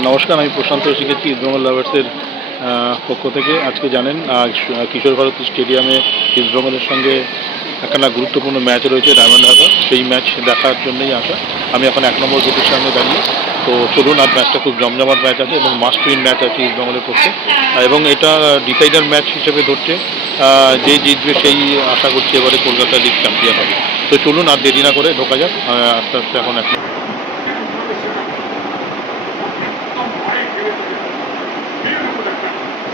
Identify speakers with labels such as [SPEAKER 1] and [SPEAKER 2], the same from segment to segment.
[SPEAKER 1] নমস্কার, আমি প্রশান্ত শিখেছি ইস্টবেঙ্গল লাভার্সের পক্ষ থেকে। আজকে জানেন কিশোর ভারতী স্টেডিয়ামে ইস্টবেঙ্গলের সঙ্গে একখানা গুরুত্বপূর্ণ ম্যাচ রয়েছে ডায়মন্ড হারবার। সেই ম্যাচ দেখার জন্যই আসা। আমি এখন এক নম্বর গতির সামনে দাঁড়িয়ে, তো চলুন আর ম্যাচটা খুব জমজমাট ম্যাচ আছে এবং মাস্ট উইন ম্যাচ আছে ইস্টবেঙ্গলের পক্ষে। এবং এটা ডিসাইডার ম্যাচ হিসেবে ধরছে যে জিতবে সেই আশা করছি এবারে কলকাতা লিগ চ্যাম্পিয়ন হবে। তো চলুন, আর দেরি না করে ঢোকা যাক আস্তে আস্তে এখন এক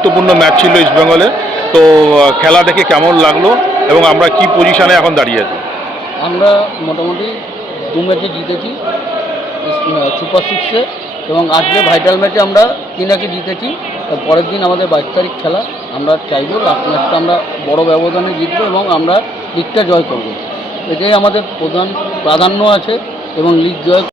[SPEAKER 1] গুরুত্বপূর্ণ ম্যাচ ছিল ইস্টবেঙ্গলে তো খেলা দেখে কেমন লাগল এবং আমরা কি পজিশনে এখন দাঁড়িয়ে আছি?
[SPEAKER 2] আমরা মোটামুটি দু ম্যাচে জিতেছি সুপার সিক্সে এবং আজকে ভাইটাল ম্যাচে আমরা তিনাকে জিতেছি। পরের দিন আমাদের বাইশ তারিখ খেলা, আমরা চাইব লাস্ট ম্যাচটা আমরা বড় ব্যবধানে জিতবো এবং আমরা লিগটা জয় করব। এটাই আমাদের প্রধান প্রাধান্য আছে এবং লিগ জয়